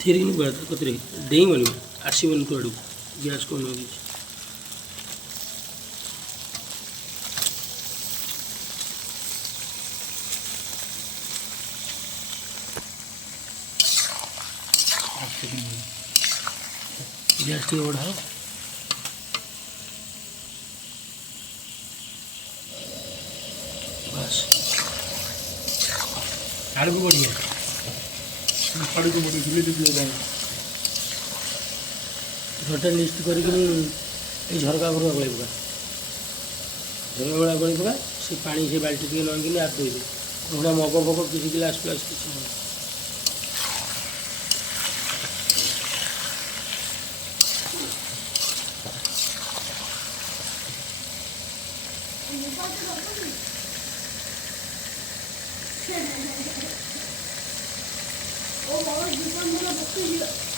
theory कतरे डेईबन आसबन तो आड़ गैस कम हो गैस टे बढ़ाओ बस आड़ को बढ़िया आड़ को बढ़िया धीरे धीरे झटा लिस्ट करके झरका भरवा गला पका झरका भरा गला पका से पानी से बाल्टी टे लगे आप देवे गोटा मग फग किसी गिलास फ्लास किसी ओ बाबा जीवन में बच्चे